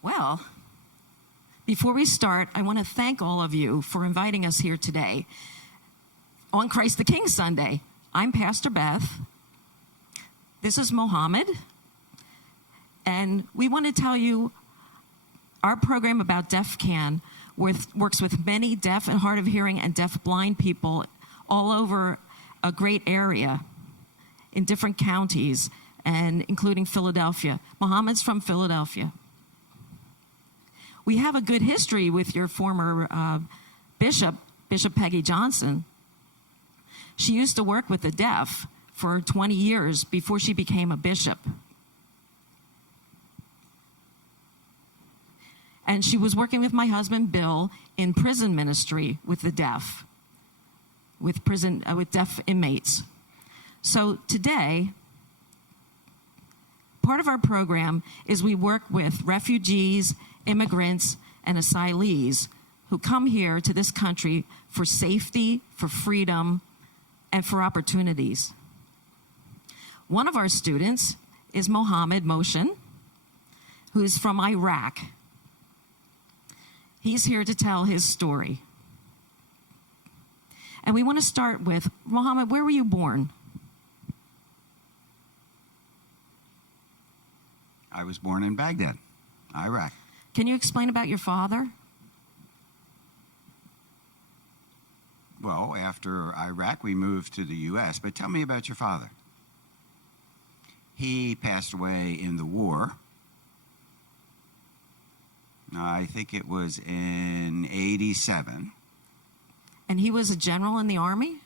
Well, before we start, I want to thank all of you for inviting us here today on Christ the King Sunday. I'm Pastor Beth. This is Mohammed. And we want to tell you our program about DeafCAN works with many deaf and hard of hearing and deaf-blind people all over a great area in different counties, and including Philadelphia. Mohammed's from Philadelphia. We have a good history with your former Bishop Peggy Johnson. She used to work with the deaf for 20 years before she became a bishop. And she was working with my husband, Bill, in prison ministry with the deaf, with deaf inmates. So today, part of our program is we work with refugees, immigrants, and asylees who come here to this country for safety, for freedom, and for opportunities. One of our students is Mohammed Moshin, who is from Iraq. He's here to tell his story. And we want to start with, Mohammed, where were you born? I was born in Baghdad, Iraq. Can you explain about your father? Well, after Iraq, we moved to the U.S., but tell me about your father. He passed away in the war. I think it was in 87. And he was a general in the army?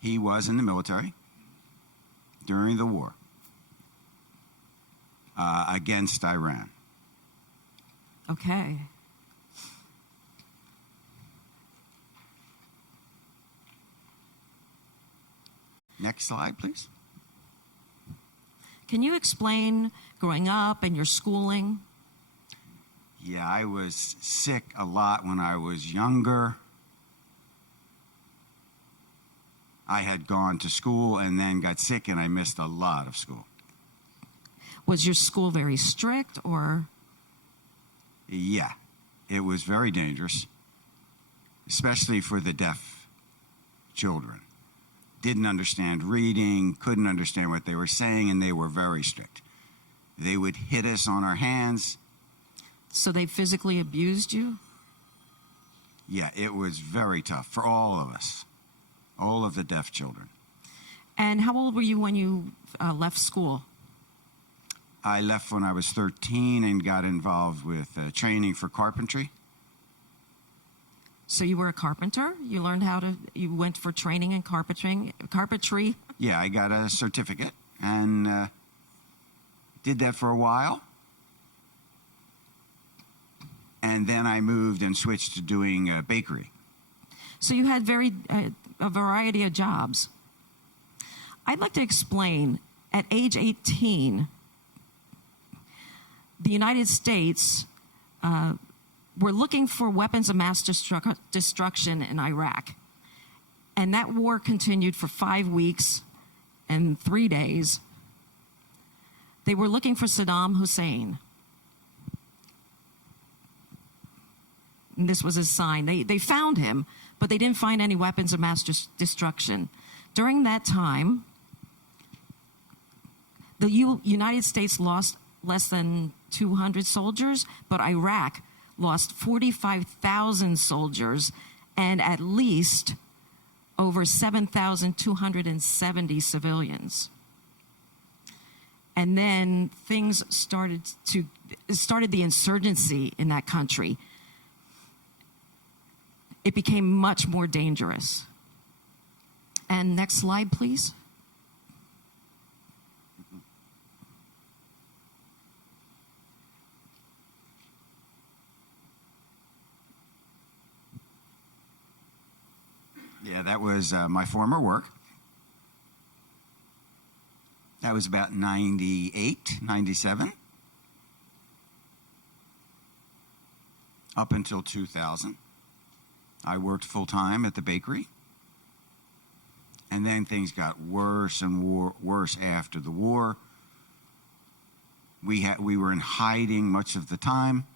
He was in the military during the war against Iran. Okay. Next slide, please. Can you explain growing up and your schooling? Yeah, I was sick a lot when I was younger. I had gone to school and then got sick, and I missed a lot of school. Was your school very strict, or? Yeah, it was very dangerous, especially for the deaf children. Didn't understand reading, couldn't understand what they were saying, and they were very strict. They would hit us on our hands. So they physically abused you? Yeah, it was very tough for all of us, all of the deaf children. And how old were you when you left school? I left when I was 13 and got involved with training for carpentry. So you were a carpenter? You learned you went for training in carpentry? Yeah, I got a certificate and did that for a while. And then I moved and switched to doing bakery. So you had a variety of jobs. I'd like to explain, at age 18, the United States were looking for weapons of mass destruction in Iraq. And that war continued for 5 weeks and 3 days. They were looking for Saddam Hussein. And this was his sign. They found him, but they didn't find any weapons of mass destruction. During that time, the United States lost less than 200 soldiers, but Iraq lost 45,000 soldiers and at least over 7,270 civilians. And then things started the insurgency in that country. It became much more dangerous. And next slide, please. Yeah, that was my former work. That was about 98, 97. Up until 2000. I worked full-time at the bakery. And then things got worse and worse after the war. We were in hiding much of the time.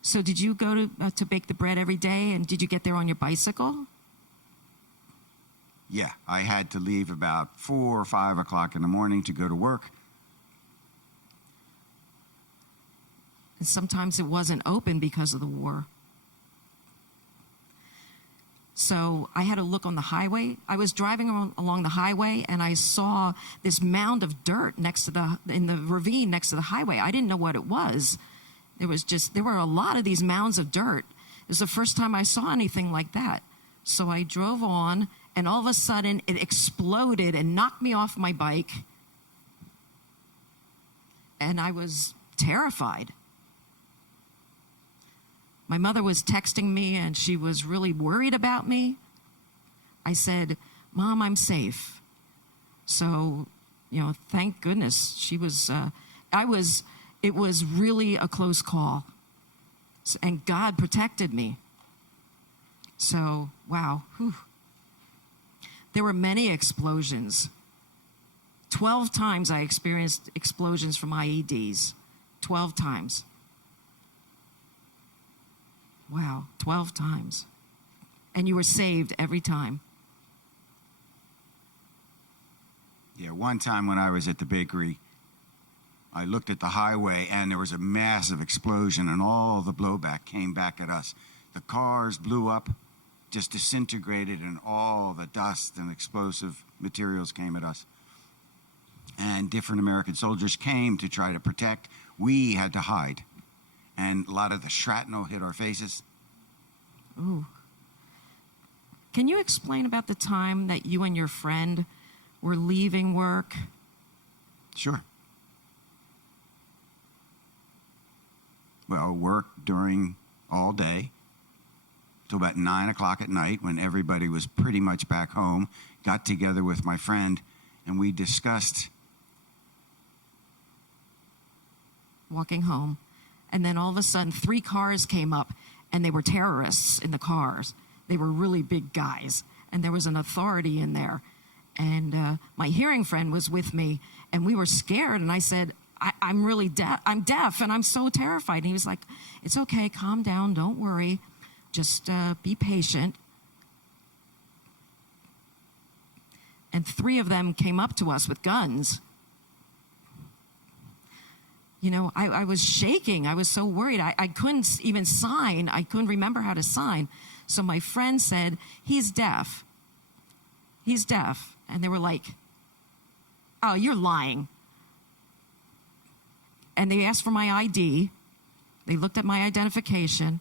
So did you go to bake the bread every day, and did you get there on your bicycle? Yeah, I had to leave about 4 or 5 o'clock in the morning to go to work. And sometimes it wasn't open because of the war. So I had to look on the highway. I was driving along the highway, and I saw this mound of dirt in the ravine next to the highway. I didn't know what it was. There were a lot of these mounds of dirt. It was the first time I saw anything like that. So I drove on, and all of a sudden it exploded and knocked me off my bike. And I was terrified. My mother was texting me, and she was really worried about me. I said, "Mom, I'm safe." So, thank goodness she was, it was really a close call. And God protected me. So, wow. Whew. There were many explosions. 12 times I experienced explosions from IEDs. 12 times. Wow, 12 times. And you were saved every time. Yeah, one time when I was at the bakery, I looked at the highway, and there was a massive explosion, and all the blowback came back at us. The cars blew up, just disintegrated, and all the dust and explosive materials came at us. And different American soldiers came to try to protect. We had to hide. And a lot of the shrapnel hit our faces. Ooh. Can you explain about the time that you and your friend were leaving work? Sure. Well, worked during all day till about 9 o'clock at night, when everybody was pretty much back home. Got together with my friend, and we discussed walking home. And then all of a sudden, 3 cars came up, and they were terrorists in the cars. They were really big guys, and there was an authority in there. And my hearing friend was with me, and we were scared. And I said, I'm really deaf. I'm deaf, and I'm so terrified. And he was like, "It's okay, calm down, don't worry. Just be patient." And 3 of them came up to us with guns. I was shaking. I was so worried. I couldn't even sign. I couldn't remember how to sign. So my friend said, "He's deaf. He's deaf." And they were like, "Oh, you're lying." And they asked for my ID. They looked at my identification.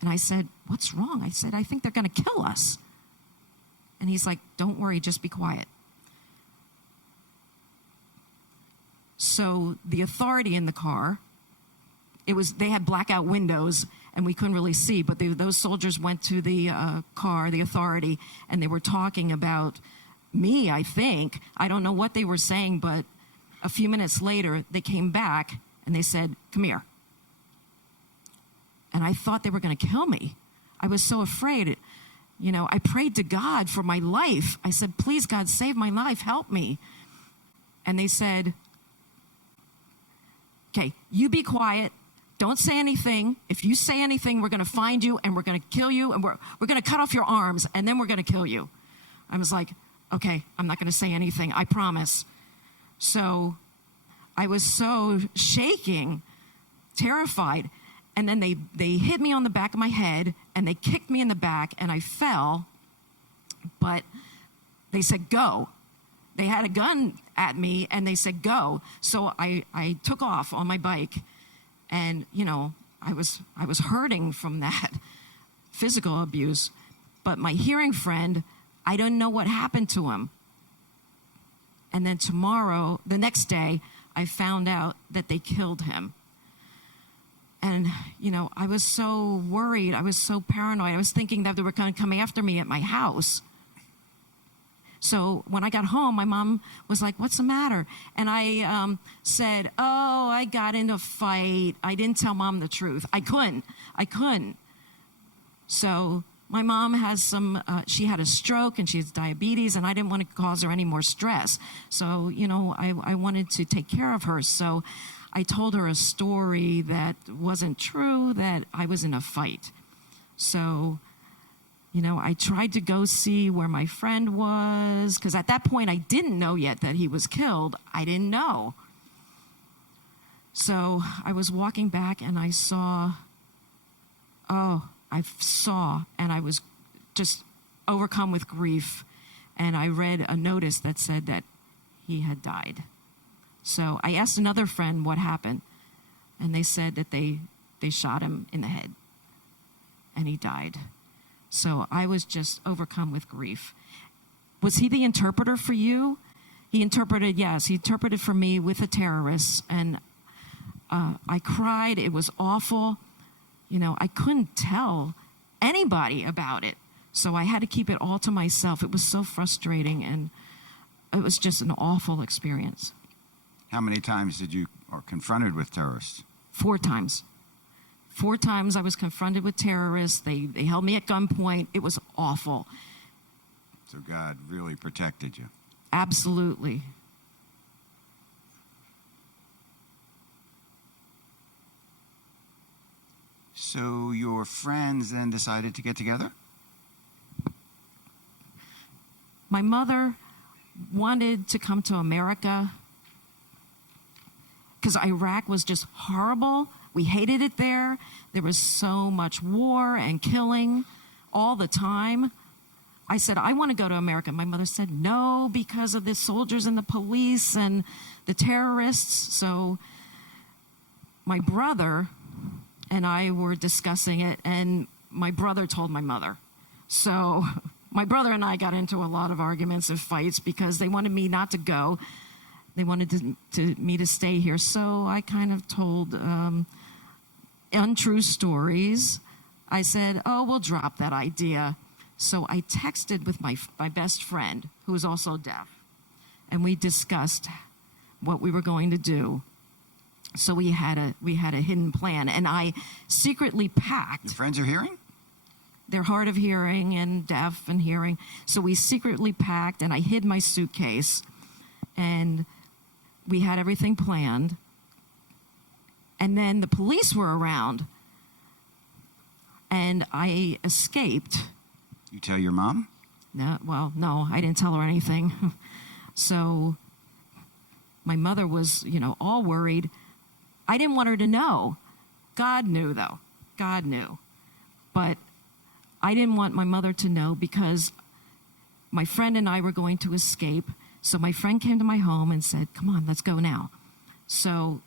And I said, "What's wrong?" I said, "I think they're going to kill us." And he's like, "Don't worry, just be quiet." So the authority in the car, they had blackout windows, and we couldn't really see, but those soldiers went to the car, the authority, and they were talking about me, I think. I don't know what they were saying, but a few minutes later, they came back, and they said, "Come here." And I thought they were going to kill me. I was so afraid. I prayed to God for my life. I said, "Please, God, save my life. Help me." And they said, "Okay, you be quiet. Don't say anything. If you say anything, we're going to find you, and we're going to kill you, and we're going to cut off your arms, and then we're going to kill you." I was like, "Okay, I'm not going to say anything. I promise." So I was so shaking, terrified. And then they hit me on the back of my head, and they kicked me in the back, and I fell. But they said, "Go." They had a gun at me, and they said, "Go." So I took off on my bike, and, I was hurting from that physical abuse. But my hearing friend, I don't know what happened to him. And then the next day, I found out that they killed him. And, I was so worried. I was so paranoid. I was thinking that they were going to come after me at my house. So when I got home, my mom was like, "What's the matter?" And I said, "Oh, I got in a fight." I didn't tell Mom the truth. I couldn't. So My mom has she had a stroke and she has diabetes, and I didn't want to cause her any more stress. So, I wanted to take care of her. So I told her a story that wasn't true, that I was in a fight. So, I tried to go see where my friend was, because at that point I didn't know yet that he was killed. I didn't know. So I was walking back and I saw, and I was just overcome with grief. And I read a notice that said that he had died. So I asked another friend what happened, and they said that they shot him in the head, and he died. So I was just overcome with grief. Was he the interpreter for you? He interpreted, yes, he interpreted for me with a terrorist, and I cried. It was awful. I couldn't tell anybody about it, so I had to keep it all to myself. It was so frustrating, and it was just an awful experience. How many times did you are confronted with terrorists? 4 times. 4 times I was confronted with terrorists. They held me at gunpoint. It was awful. So God really protected you. Absolutely. So your friends then decided to get together? My mother wanted to come to America because Iraq was just horrible. We hated it there. There was so much war and killing all the time. I said, I want to go to America. My mother said, no, because of the soldiers and the police and the terrorists. So my brother and I were discussing it, and my brother told my mother. So my brother and I got into a lot of arguments and fights because they wanted me not to go. They wanted me to stay here. So I kind of told untrue stories. I said, we'll drop that idea. So I texted with my best friend, who is also deaf, and we discussed what we were going to do. So we had a hidden plan, and I secretly packed. Your friends are hearing? They're hard of hearing and deaf and hearing. So we secretly packed, and I hid my suitcase, and we had everything planned. And then the police were around, and I escaped. You tell your mom? No, I didn't tell her anything. So my mother was, all worried. I didn't want her to know. God knew, though. God knew. But I didn't want my mother to know because my friend and I were going to escape. So my friend came to my home and said, come on, let's go now. So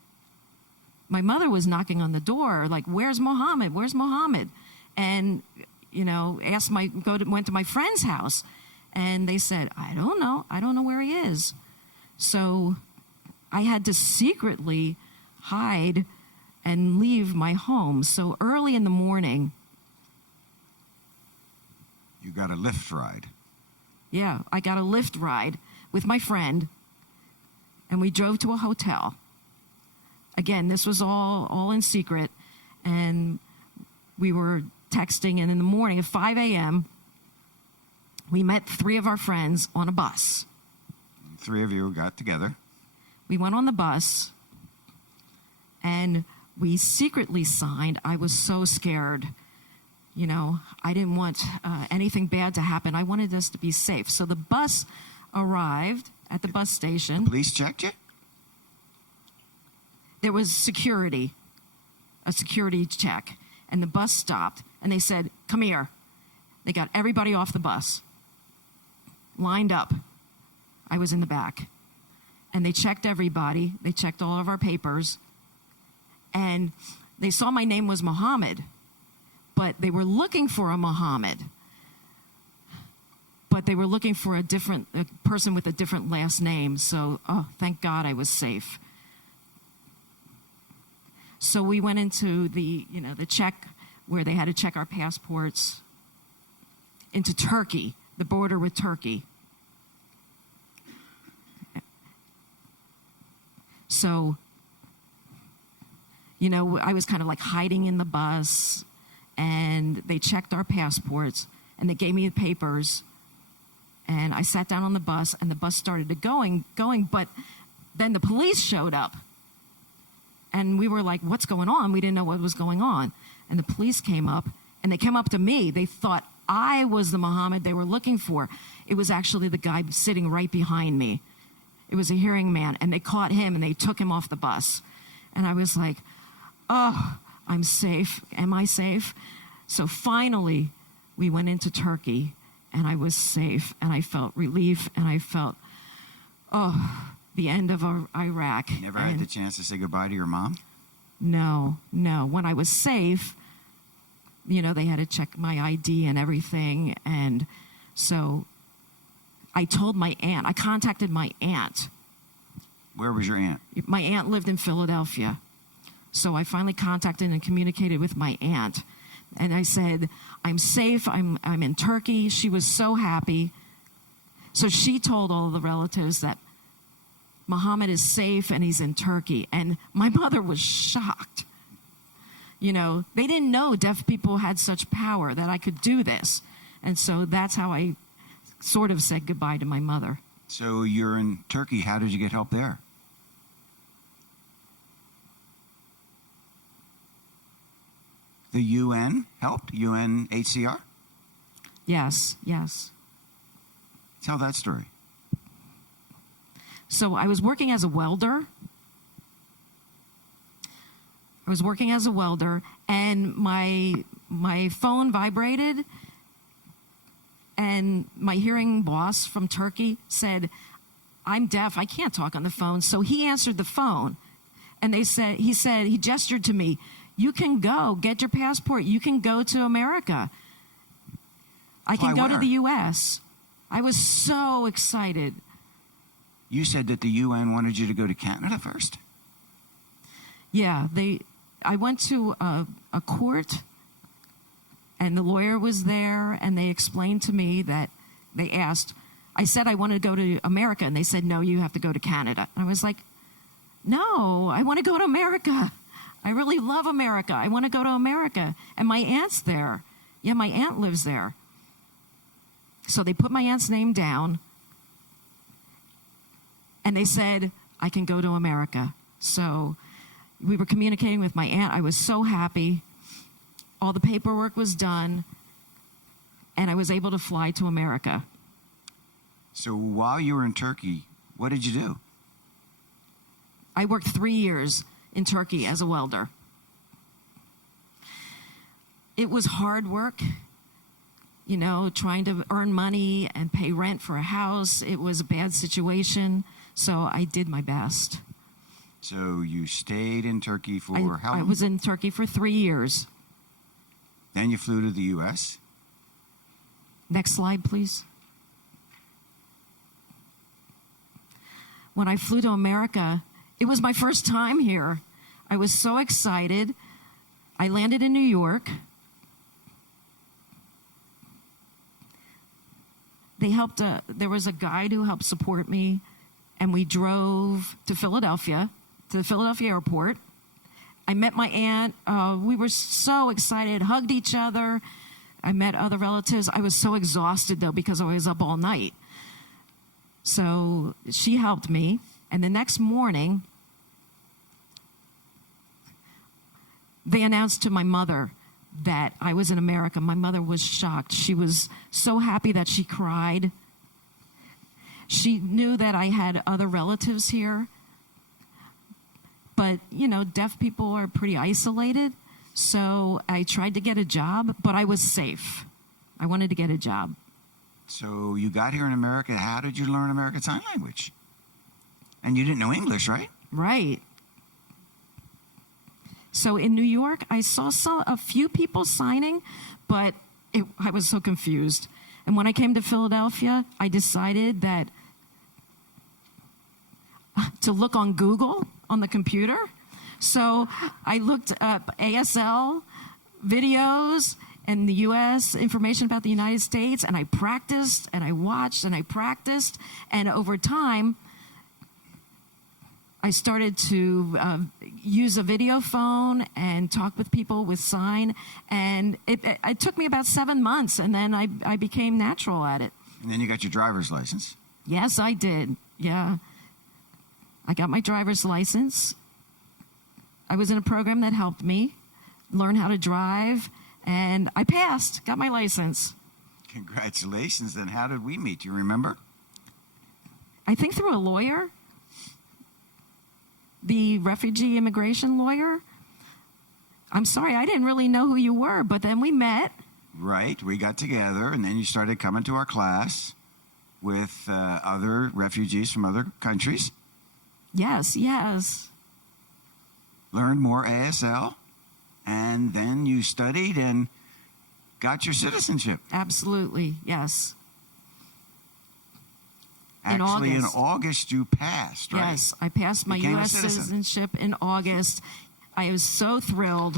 my mother was knocking on the door, like, where's Mohammed? Where's Mohammed? And, went to my friend's house, and they said, I don't know where he is. So I had to secretly hide and leave my home. So early in the morning. You got a Lyft ride. Yeah, I got a Lyft ride with my friend, and we drove to a hotel. Again, this was all in secret, and we were texting, and in the morning at 5 a.m., we met 3 of our friends on a bus. 3 of you got together. We went on the bus, and we secretly signed. I was so scared. I didn't want anything bad to happen. I wanted us to be safe. So the bus arrived at the bus station. The police checked you? There was a security check, and the bus stopped, and they said, come here. They got everybody off the bus, lined up. I was in the back. And they checked everybody. They checked all of our papers. And they saw my name was Mohammed, but they were looking for a Mohammed. But they were looking for a person with a different last name. So, thank God I was safe. So we went into the check where they had to check our passports into Turkey, the border with Turkey. So, I was kind of like hiding in the bus, and they checked our passports, and they gave me the papers, and I sat down on the bus, and the bus started to going, but then the police showed up, and we were like, what's going on? We didn't know what was going on, and the police came up, and they came up to me. They thought I was the Mohammed they were looking for. It was actually the guy sitting right behind me. It was a hearing man, and they caught him, and they took him off the bus. And I was like, oh, I'm safe. Am I safe? So finally, we went into Turkey, and I was safe, and I felt relief, and I felt, the end of Iraq. You never had the chance to say goodbye to your mom? No. When I was safe, they had to check my ID and everything, and so I told my aunt. I contacted my aunt. Where was your aunt? My aunt lived in Philadelphia. So I finally contacted and communicated with my aunt. And I said, I'm safe. I'm in Turkey. She was so happy. So she told all the relatives that Mohammed is safe and he's in Turkey. And my mother was shocked. They didn't know deaf people had such power that I could do this. And so that's how I sort of said goodbye to my mother. So you're in Turkey. How did you get help there? The UN helped? UNHCR? Yes. Tell that story. So I was working as a welder. And my phone vibrated, and my hearing boss from Turkey said, I'm deaf, I can't talk on the phone. So he answered the phone, and he gestured to me, you can go, get your passport, you can go to America. I can go to the U.S. I was so excited. You said that the UN wanted you to go to Canada first? Yeah, I went to a court, and the lawyer was there, and they explained to me that I said I wanted to go to America, and they said, no, you have to go to Canada. And I was like, no, I want to go to America. I really love America. I want to go to America. And my aunt's there. Yeah, my aunt lives there. So they put my aunt's name down, and they said, I can go to America. So we were communicating with my aunt. I was so happy. All the paperwork was done, and I was able to fly to America. So while you were in Turkey, what did you do? I worked 3 years in Turkey as a welder. It was hard work, trying to earn money and pay rent for a house. It was a bad situation, so I did my best. So you stayed in Turkey for how long? I was in Turkey for 3 years. Then you flew to the U.S.? Next slide, please. When I flew to America, it was my first time here. I was so excited. I landed in New York. There was a guide who helped support me, and we drove to Philadelphia, to the Philadelphia airport. I met my aunt. We were so excited, hugged each other. I met other relatives. I was so exhausted, though, because I was up all night. So she helped me. And the next morning, they announced to my mother that I was in America. My mother was shocked. She was so happy that she cried. She knew that I had other relatives here. But, deaf people are pretty isolated. So I tried to get a job, but I was safe. I wanted to get a job. So you got here in America. How did you learn American Sign Language? And you didn't know English, right? Right. So in New York, I saw a few people signing, but I was so confused. And when I came to Philadelphia, I decided that to look on Google on the computer. So I looked up ASL videos and the U.S., information about the United States, and I practiced, and I watched, and I practiced. And over time, I started to use a video phone and talk with people with sign. And it took me about 7 months, and then I became natural at it. And then you got your driver's license. Yes, I did. Yeah. I got my driver's license. I was in a program that helped me learn how to drive, and I passed, got my license. Congratulations. Then how did we meet? Do you remember? I think through a lawyer, the refugee immigration lawyer. I'm sorry, I didn't really know who you were, but then we met. Right. We got together, and then you started coming to our class with other refugees from other countries. Yes, yes. Learned more ASL, and then you studied and got your citizenship. Absolutely, yes. Actually, in August you passed, right? Yes, I passed my Became a U.S. citizen. citizenship in August. I was so thrilled.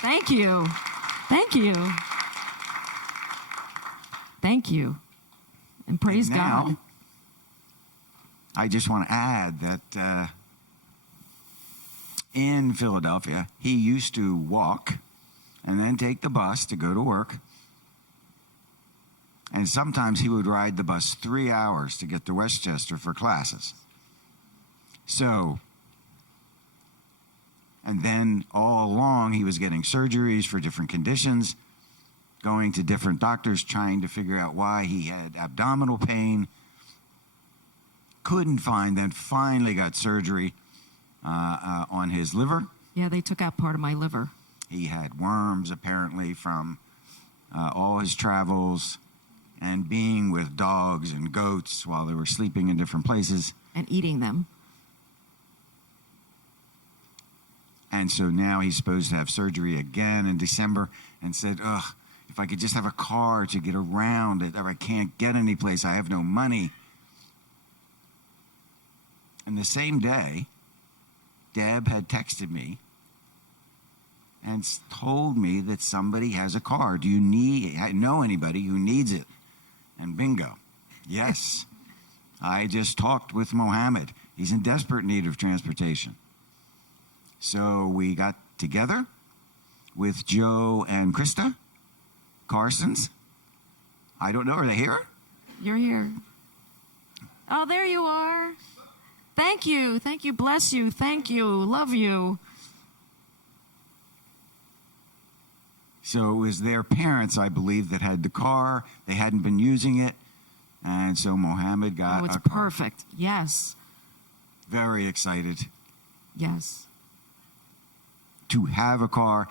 Thank you. Thank you. Thank you. And praise And now, God. I just want to add that in Philadelphia, he used to walk and then take the bus to go to work. And sometimes he would ride the bus 3 hours to get to Westchester for classes. So, and then all along he was getting surgeries for different conditions, going to different doctors, trying to figure out why he had abdominal pain. Couldn't find, then finally got surgery on his liver. Yeah, they took out part of my liver. He had worms, apparently, from all his travels and being with dogs and goats while they were sleeping in different places. And eating them. And so now he's supposed to have surgery again in December, and said, ugh, if I could just have a car to get around it, or I can't get any place, I have no money. And the same day, Deb had texted me and told me that somebody has a car. Do you know anybody who needs it? And bingo. Yes. I just talked with Mohammed. He's in desperate need of transportation. So we got together with Joe and Krista Carsons. I don't know. Are they here? You're here. Oh, there you are. Thank you. Thank you. Bless you. Thank you. Love you. So it was their parents, I believe, that had the car. They hadn't been using it. And so Mohammed got Oh, it's a car. perfect. Yes. Very excited Yes. to have a car,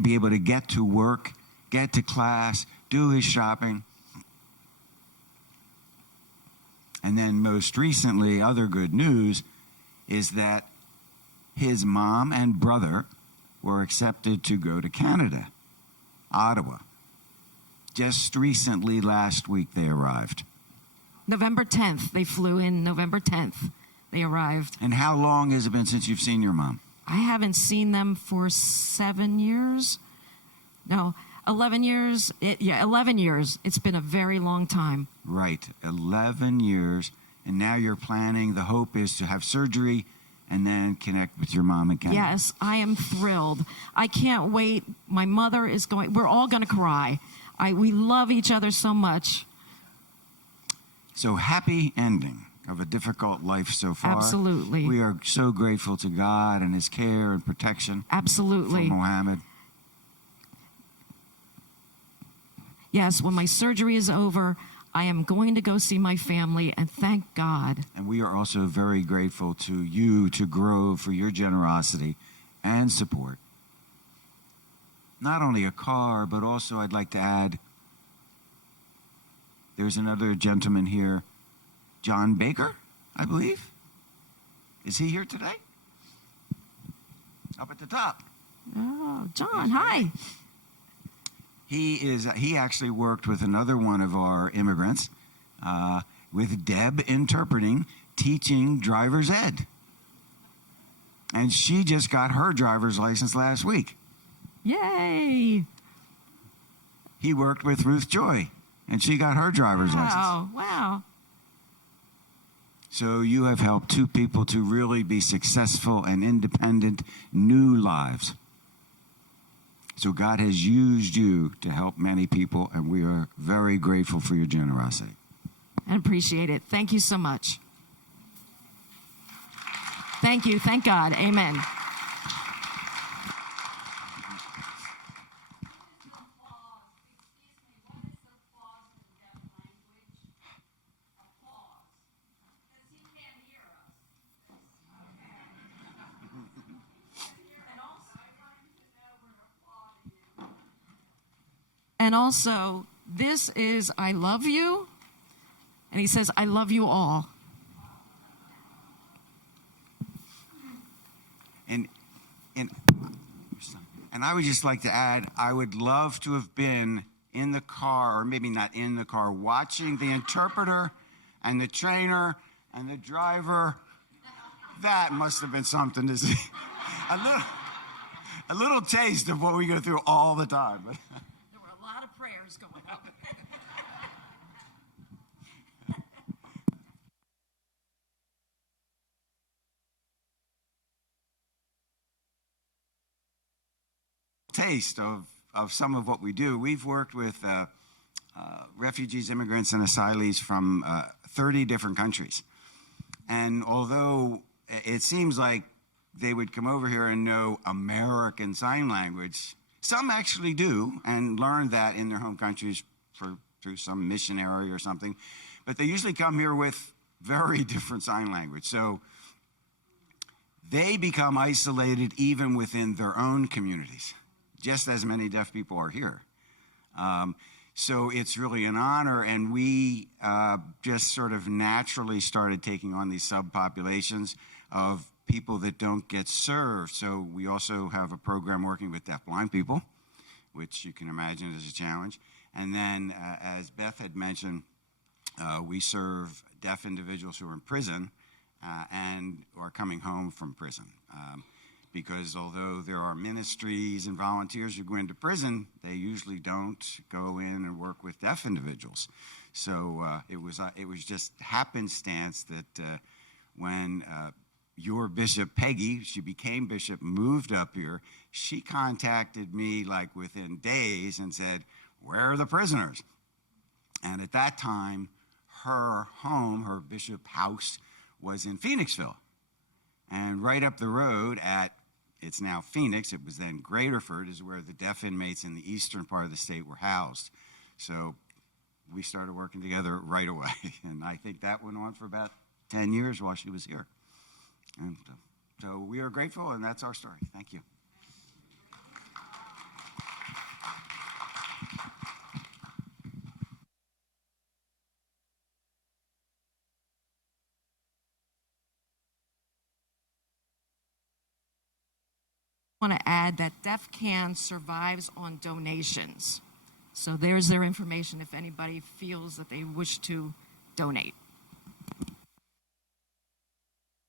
be able to get to work, get to class, do his shopping. And then most recently, other good news is that his mom and brother were accepted to go to Canada, Ottawa. Just recently, last week, they arrived. November 10th. They flew in November 10th. They arrived. And how long has it been since you've seen your mom? I haven't seen them for 7 years. No, 11 years. 11 years. It's been a very long time. Right, 11 years. And now you're planning, the hope is to have surgery and then connect with your mom in Canada. Yes, I am thrilled. I can't wait. My mother is going, we're all going to cry. We love each other so much. So happy ending of a difficult life so far. Absolutely. We are so grateful to God and his care and protection Absolutely. for Mohammed. Yes, when my surgery is over, I am going to go see my family, and thank God. And we are also very grateful to you, to Grove, for your generosity and support. Not only a car, but also I'd like to add, there's another gentleman here, John Baker, I believe. Is he here today? Up at the top. Oh, John, hi. He actually worked with another one of our immigrants, with Deb interpreting, teaching driver's ed. And she just got her driver's license last week. Yay. He worked with Ruth Joy, and she got her driver's license. Wow. So you have helped 2 people to really be successful and independent new lives. So God has used you to help many people, and we are very grateful for your generosity. I appreciate it. Thank you so much. Thank you. Thank God. Amen. And also, this is I love you. And he says, I love you all. And I would just like to add, I would love to have been in the car, or maybe not in the car, watching the interpreter and the trainer and the driver. That must have been something to see. A little taste of what we go through all the time. There were a lot of prayers going up. Taste of some of what we do. We've worked with refugees, immigrants, and asylees from 30 different countries. And although it seems like they would come over here and know American Sign Language, some actually do and learn that in their home countries through some missionary or something. But they usually come here with very different sign language. So they become isolated even within their own communities, just as many deaf people are here. So it's really an honor, and we just sort of naturally started taking on these subpopulations of people that don't get served. So we also have a program working with deafblind people, which you can imagine is a challenge. And then, as Beth had mentioned, we serve deaf individuals who are in prison and are coming home from prison. Because although there are ministries and volunteers who go into prison, they usually don't go in and work with deaf individuals. So it was just happenstance that when your bishop, Peggy, she became bishop, moved up here, she contacted me like within days and said, "Where are the prisoners?" And at that time, her home, her bishop house, was in Phoenixville. And right up the road it's now Phoenix, it was then Graterford, is where the deaf inmates in the eastern part of the state were housed. So we started working together right away. And I think that went on for about 10 years while she was here. And so we are grateful, and that's our story. Thank you. I want to add that DeafCAN survives on donations. So there's their information if anybody feels that they wish to donate.